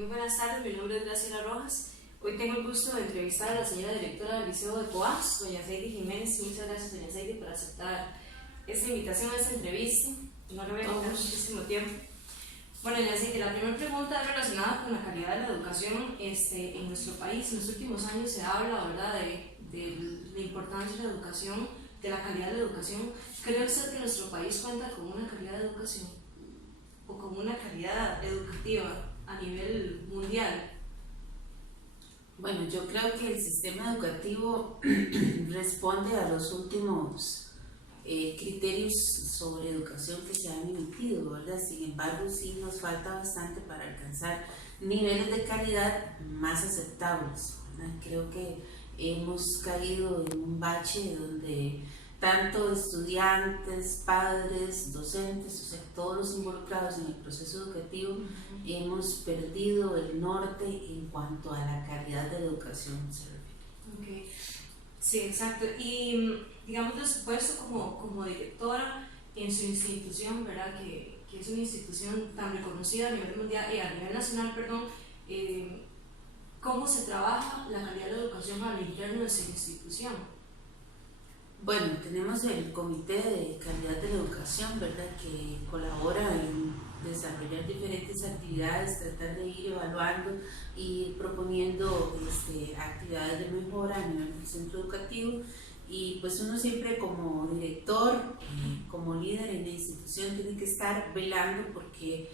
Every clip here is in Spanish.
Muy buenas tardes, mi nombre es Graciela Rojas. Hoy tengo el gusto de entrevistar a la señora directora del Liceo de Coas, doña Seidy Jiménez. Muchas gracias, doña Seidy, por aceptar esta invitación a esta entrevista. No le voy a quitar muchísimo tiempo. Bueno, doña Seidy, la primera pregunta es relacionada con la calidad de la educación en nuestro país. En los últimos años se habla, ¿verdad?, de la importancia de la educación, de la calidad de la educación. ¿Cree usted que nuestro país cuenta con una calidad de educación o con una calidad educativa a nivel mundial? Bueno, yo creo que el sistema educativo responde a los últimos criterios sobre educación que se han emitido, ¿verdad? Sin embargo, sí nos falta bastante para alcanzar niveles de calidad más aceptables, ¿verdad? Creo que hemos caído en un bache donde tanto estudiantes, padres, docentes, o sea, todos los involucrados en el proceso educativo, hemos perdido el norte en cuanto a la calidad de la educación se refiere. Okay. Sí, exacto. Y digamos, de su puesto como directora en su institución, ¿verdad?, que es una institución tan reconocida a nivel mundial, a nivel nacional, perdón, ¿cómo se trabaja la calidad de la educación al interno de su institución? Bueno, tenemos el Comité de Calidad de la Educación, ¿verdad?, que colabora en desarrollar diferentes actividades, tratar de ir evaluando y proponiendo actividades de mejora a nivel del centro educativo. Y pues uno siempre como director, como líder en la institución, tiene que estar velando porque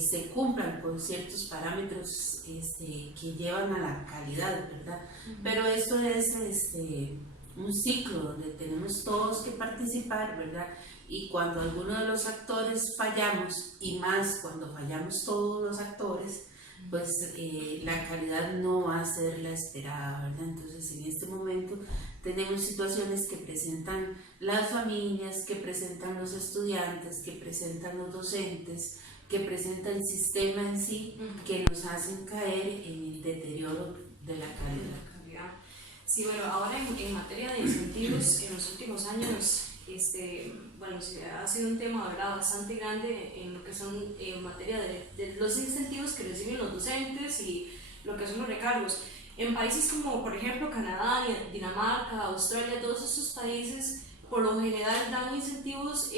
se cumplan con ciertos parámetros que llevan a la calidad, ¿verdad? Pero esto es un ciclo donde tenemos todos que participar, ¿verdad? Y cuando alguno de los actores fallamos, y más cuando fallamos todos los actores, pues la calidad no va a ser la esperada, ¿verdad? Entonces en este momento tenemos situaciones que presentan las familias, que presentan los estudiantes, que presentan los docentes, que presenta el sistema en sí, que nos hacen caer en el deterioro de la calidad. Sí, bueno, ahora en materia de incentivos, en los últimos años, bueno, ha sido un tema, ¿verdad?, bastante grande en lo que son en materia de los incentivos que reciben los docentes y lo que son los recargos. En países como, por ejemplo, Canadá, Dinamarca, Australia, todos esos países, por lo general dan incentivos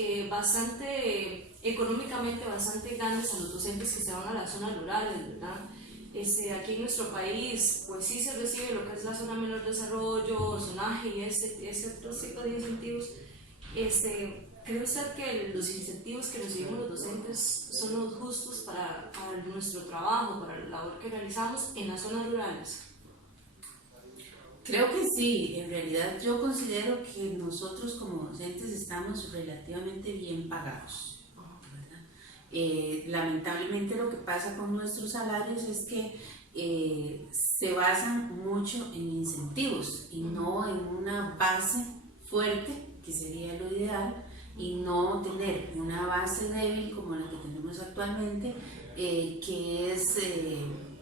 económicamente bastante grandes a los docentes que se van a las zonas rurales, ¿verdad? Aquí en nuestro país, pues sí se recibe lo que es la zona menor desarrollo, zonaje y ese otro tipo de incentivos. ¿Cree usted que los incentivos que recibimos los docentes son los justos para nuestro trabajo, para la labor que realizamos en las zonas rurales? Creo que sí, en realidad yo considero que nosotros como docentes estamos relativamente bien pagados. Lamentablemente lo que pasa con nuestros salarios es que se basan mucho en incentivos y no en una base fuerte, que sería lo ideal, y no tener una base débil como la que tenemos actualmente, que es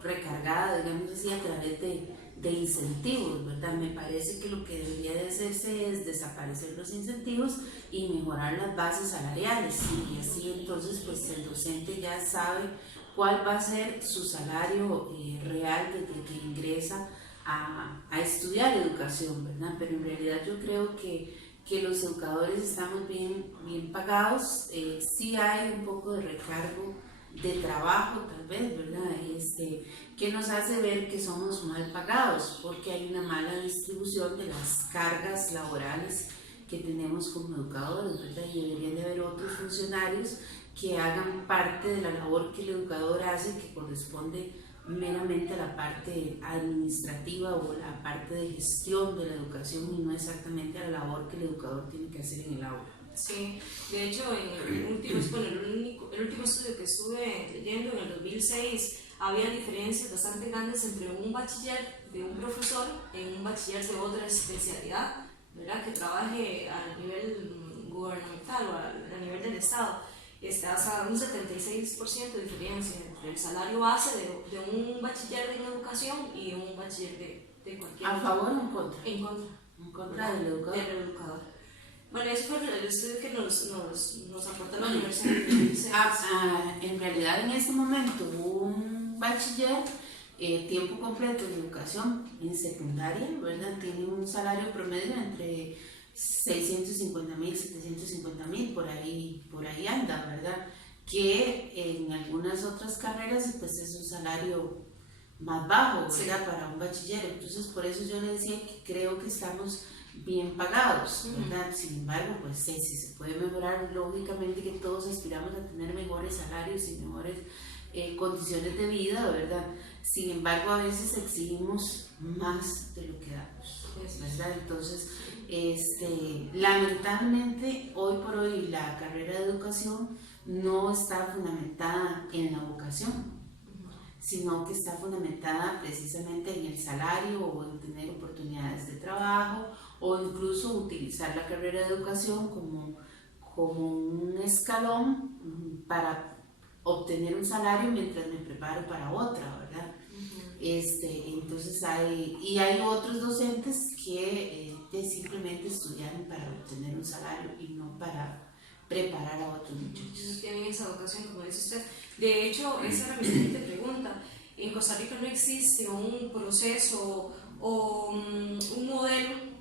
recargada, digamos así, a través de incentivos, ¿verdad? Me parece que lo que debería de hacerse es desaparecer los incentivos y mejorar las bases salariales, y así entonces pues el docente ya sabe cuál va a ser su salario real desde que ingresa a estudiar educación, ¿verdad? Pero en realidad yo creo que los educadores estamos bien pagados. Sí hay un poco de recargo de trabajo tal vez, ¿verdad? Que nos hace ver que somos mal pagados porque hay una mala distribución de las cargas laborales que tenemos como educadores, ¿verdad? Y deberían de haber otros funcionarios que hagan parte de la labor que el educador hace, que corresponde meramente a la parte administrativa o la parte de gestión de la educación y no exactamente a la labor que el educador tiene que hacer en el aula. Sí, de hecho, el último estudio que estuve leyendo, en el 2006, había diferencias bastante grandes entre un bachiller de un profesor en un bachiller de otra especialidad, ¿verdad?, que trabaje a nivel gubernamental o a nivel del Estado. Hasta un 76% de diferencia entre el salario base de un bachiller de educación y un bachiller de cualquier. ¿A favor o en contra? En contra. En contra del educador. Del educador. Bueno, eso fue el estudio que nos aportó la universidad. En realidad en este momento hubo un un bachiller tiempo completo de educación en secundaria, ¿verdad? Tiene un salario promedio entre 650,000, 750,000, por ahí anda, ¿verdad? Que en algunas otras carreras pues es un salario más bajo, ¿verdad? Sí. Para un bachiller. Entonces por eso yo le decía que creo que estamos bien pagados, ¿verdad? Sin embargo, pues sí, se puede mejorar, lógicamente que todos aspiramos a tener mejores salarios y mejores condiciones de vida, ¿verdad? Sin embargo, a veces exigimos más de lo que damos, ¿verdad? Entonces, lamentablemente, hoy por hoy la carrera de educación no está fundamentada en la vocación, sino que está fundamentada precisamente en el salario o en tener oportunidades de trabajo o incluso utilizar la carrera de educación como un escalón para obtener un salario mientras me preparo para otra, ¿verdad? Entonces hay otros docentes que simplemente estudian para obtener un salario y no para preparar a otros muchachos. No tienen esa vocación, como dice usted. De hecho, esa era mi siguiente pregunta. En Costa Rica no existe un proceso o un modelo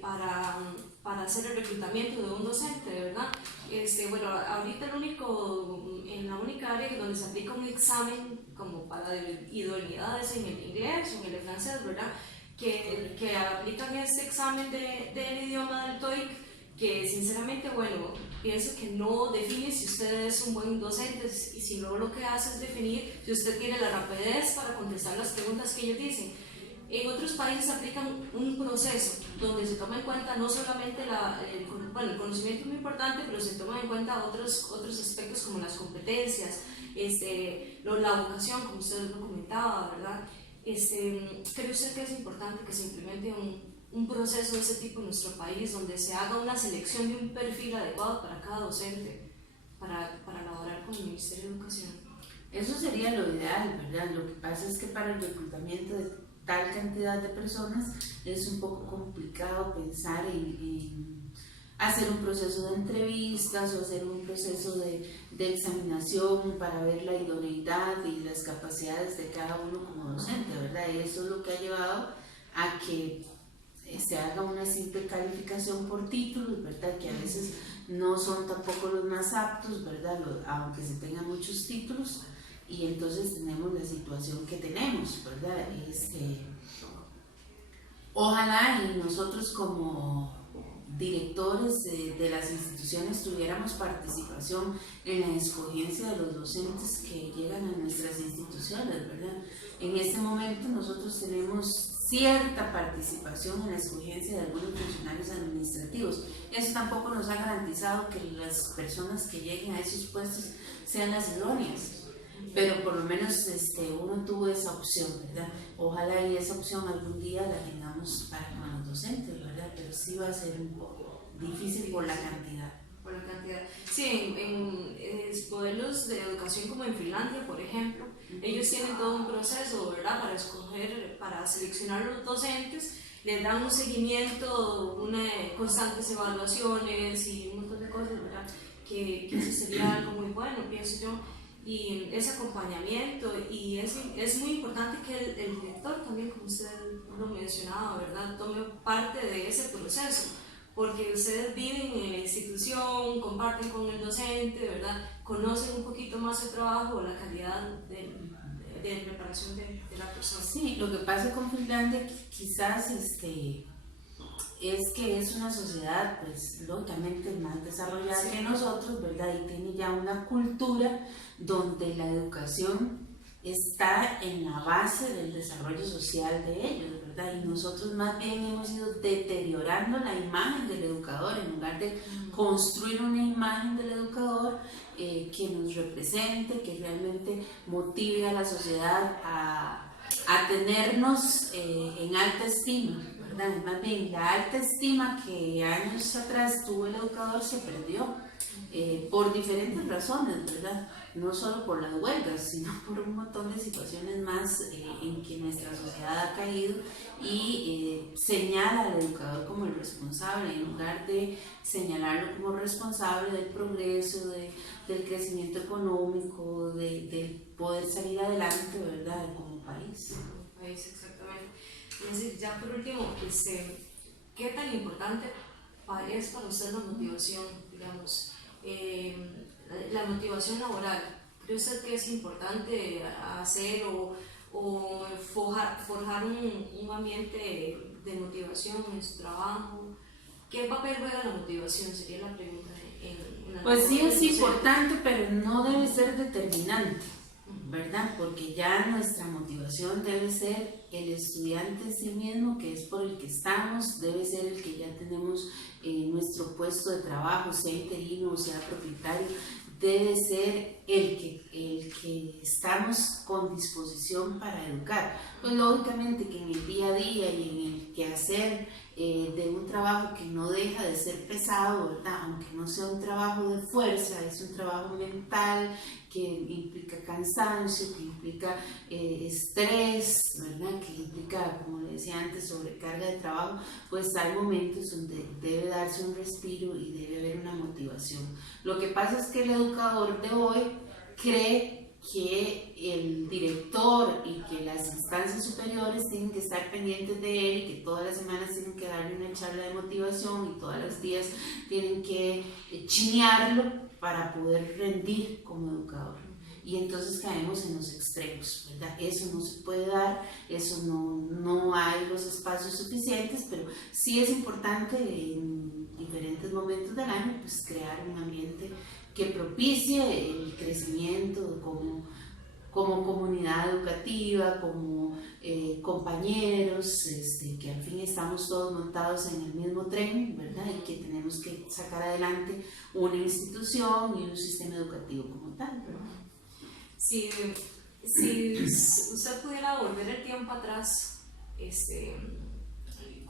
para hacer el reclutamiento de un docente, ¿verdad? Bueno, ahorita en la única área donde se aplica un examen como para idoneidades en el inglés o en el francés, ¿verdad? Que aplican este examen del idioma del TOEIC, que sinceramente, bueno, pienso que no define si usted es un buen docente, y si no, lo que hace es definir si usted tiene la rapidez para contestar las preguntas que ellos dicen. En otros países aplican un proceso donde se toma en cuenta no solamente el conocimiento es muy importante, pero se toman en cuenta otros aspectos como las competencias, la vocación, como usted lo comentaba, ¿verdad? ¿Cree usted que es importante que se implemente un proceso de ese tipo en nuestro país, donde se haga una selección de un perfil adecuado para cada docente para laborar con el Ministerio de Educación? Eso sería lo ideal, ¿verdad? Lo que pasa es que para el reclutamiento de tal cantidad de personas es un poco complicado pensar en hacer un proceso de entrevistas o hacer un proceso de examinación para ver la idoneidad y las capacidades de cada uno como docente, ¿verdad? Y eso es lo que ha llevado a que se haga una simple calificación por títulos, ¿verdad? Que a veces no son tampoco los más aptos, ¿verdad? Aunque se tengan muchos títulos, y entonces tenemos la situación que tenemos, ¿verdad? Ojalá y nosotros como directores de las instituciones tuviéramos participación en la escogencia de los docentes que llegan a nuestras instituciones, ¿verdad? En este momento nosotros tenemos cierta participación en la escogencia de algunos funcionarios administrativos. Eso tampoco nos ha garantizado que las personas que lleguen a esos puestos sean las idóneas, pero por lo menos uno tuvo esa opción, ¿verdad? Ojalá y esa opción algún día la tengamos para con los docentes, ¿verdad? Pero sí va a ser un poco difícil por la cantidad. Por la cantidad. Sí, en modelos de educación como en Finlandia, por ejemplo, ellos tienen todo un proceso, ¿verdad? Para escoger, para seleccionar los docentes, les dan un seguimiento, constantes evaluaciones y un montón de cosas, ¿verdad? Que eso sería algo muy bueno, pienso yo. Y ese acompañamiento, y es muy importante que el director también, como usted lo mencionaba, ¿verdad?, tome parte de ese proceso, porque ustedes viven en la institución, comparten con el docente, ¿verdad?, conocen un poquito más el trabajo, la calidad de preparación de la persona. Sí, lo que pasa con Finlandia quizás es que es una sociedad, pues lógicamente más desarrollada que nosotros, ¿verdad? Y tiene ya una cultura donde la educación está en la base del desarrollo social de ellos, ¿verdad? Y nosotros más bien hemos ido deteriorando la imagen del educador en lugar de construir una imagen del educador que nos represente, que realmente motive a la sociedad a tenernos en alta estima, ¿verdad? Más bien la alta estima que años atrás tuvo el educador se perdió por diferentes razones, ¿verdad? No solo por las huelgas, sino por un montón de situaciones más en que nuestra sociedad ha caído y señala al educador como el responsable en lugar de señalarlo como responsable del progreso, del crecimiento económico, del poder salir adelante, ¿verdad? Como país. Como país, exactamente. Entonces, ya por último, ¿qué tan importante es para usted la motivación, digamos, la motivación laboral? ¿Cree usted que es importante hacer o forjar un ambiente de motivación en su trabajo? ¿Qué papel juega la motivación? Sería la pregunta. Pues sí es importante, pero no debe ser determinante, ¿verdad? Porque ya nuestra motivación debe ser el estudiante en sí mismo, que es por el que estamos, debe ser el que ya tenemos nuestro puesto de trabajo, sea interino o sea propietario, debe ser el que estamos con disposición para educar. Pues lógicamente que en el día a día y en el quehacer de un trabajo que no deja de ser pesado, ¿verdad? Aunque no sea un trabajo de fuerza, es un trabajo mental que implica cansancio, que implica estrés, ¿verdad? Que implica, como le decía antes, sobrecarga de trabajo, pues hay momentos donde debe darse un respiro y debe haber una motivación. Lo que pasa es que el educador de hoy cree que el director y que las instancias superiores tienen que estar pendientes de él y que todas las semanas tienen que darle una charla de motivación y todos los días tienen que chinearlo para poder rendir como educador. Y entonces caemos en los extremos, ¿verdad? Eso no se puede dar, eso no hay los espacios suficientes, pero sí es importante en diferentes momentos del año pues crear un ambiente que propicie el crecimiento como comunidad educativa, como compañeros, que al fin estamos todos montados en el mismo tren, ¿verdad? Y que tenemos que sacar adelante una institución y un sistema educativo como tal, ¿verdad? Si usted pudiera volver el tiempo atrás,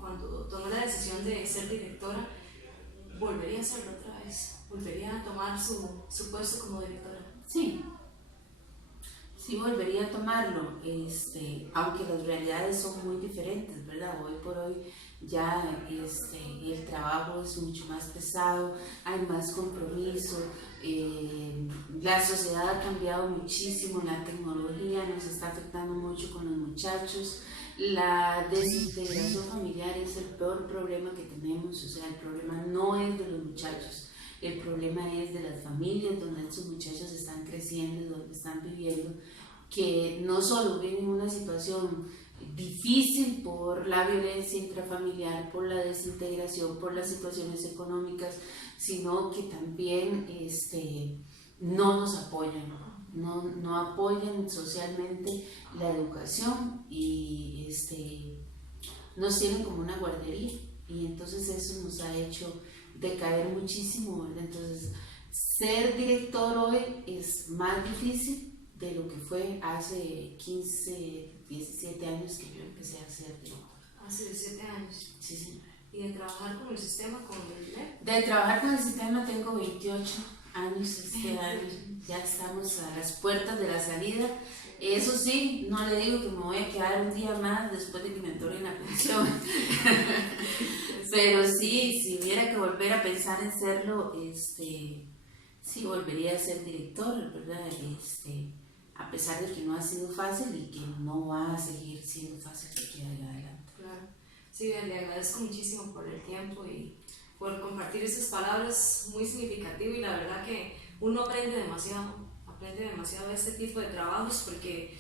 cuando tomó la decisión de ser directora, ¿volvería a hacerlo otra vez? ¿Volvería a tomar su puesto como directora? Sí, volvería a tomarlo, aunque las realidades son muy diferentes, ¿verdad? Hoy por hoy ya el trabajo es mucho más pesado, hay más compromiso, la sociedad ha cambiado muchísimo, la tecnología nos está afectando mucho con los muchachos, la desintegración familiar es el peor problema que tenemos, o sea, el problema no es de los muchachos. El problema es de las familias donde estos muchachos están creciendo, donde están viviendo, que no solo viven en una situación difícil por la violencia intrafamiliar, por la desintegración, por las situaciones económicas, sino que también no nos apoyan, no apoyan socialmente la educación y nos tienen como una guardería y entonces eso nos ha hecho decaer muchísimo, ¿verdad? Entonces, ser director hoy es más difícil de lo que fue hace 15, 17 años que yo empecé a ser directora. Hace 17 años. Sí, señora. ¿Y de trabajar con el sistema, con el LEP? De trabajar con el sistema tengo 28 años este año, ya estamos a las puertas de la salida. Eso sí, no le digo que me voy a quedar un día más después de que me otorguen la pensión. Pero sí, si hubiera que volver a pensar en serlo, sí volvería a ser director, ¿verdad? A pesar de que no ha sido fácil y que no va a seguir siendo fácil de aquí adelante. Claro. Sí, le agradezco muchísimo por el tiempo y por compartir esas palabras muy significativas y la verdad que uno aprende demasiado de este tipo de trabajos porque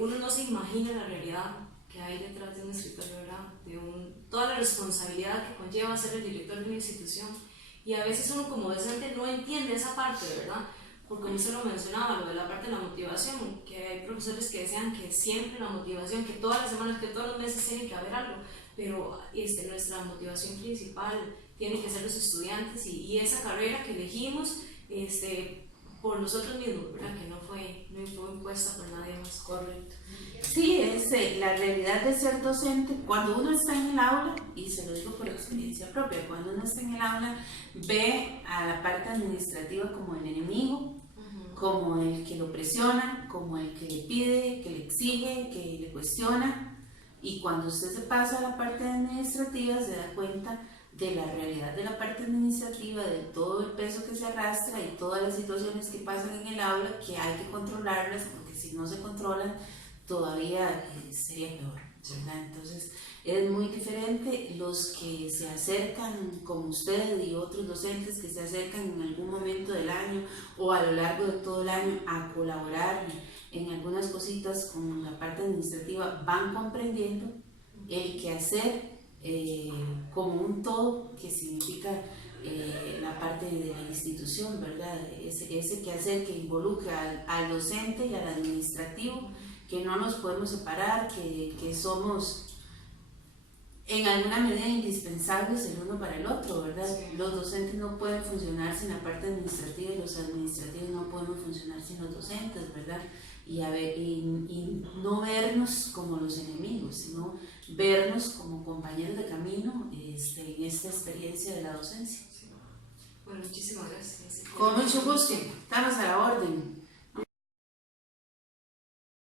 uno no se imagina la realidad que hay detrás de un escritorio, ¿verdad? Toda la responsabilidad que conlleva ser el director de una institución y a veces uno como docente no entiende esa parte, ¿verdad? Porque como usted lo mencionaba, lo de la parte de la motivación, que hay profesores que desean que siempre la motivación, que todas las semanas, que todos los meses tiene que haber algo, pero nuestra motivación principal tiene que ser los estudiantes y esa carrera que elegimos por nosotros mismos, ¿verdad? Que no fue impuesta por nadie más. Correcto. Sí, la realidad de ser docente, cuando uno está en el aula, y se lo digo por experiencia propia, cuando uno está en el aula ve a la parte administrativa como el enemigo, como el que lo presiona, como el que le pide, que le exige, que le cuestiona, y cuando usted se pasa a la parte administrativa se da cuenta de la realidad de la parte administrativa, de todo el peso que se arrastra y todas las situaciones que pasan en el aula, que hay que controlarlas, porque si no se controlan todavía sería peor, ¿verdad? Entonces es muy diferente los que se acercan como usted y otros docentes que se acercan en algún momento del año o a lo largo de todo el año a colaborar en algunas cositas con la parte administrativa, van comprendiendo el quehacer como un todo, que significa la parte de la institución, ¿verdad? Ese quehacer que involucra al docente y al administrativo, que no nos podemos separar, que somos en alguna medida indispensables el uno para el otro, ¿verdad? Sí. Los docentes no pueden funcionar sin la parte administrativa y los administrativos no podemos funcionar sin los docentes, ¿verdad? Y no vernos como los enemigos, sino vernos como compañeros de camino en esta experiencia de la docencia. Sí. Bueno, muchísimas gracias. Con mucho gusto, estamos a la orden.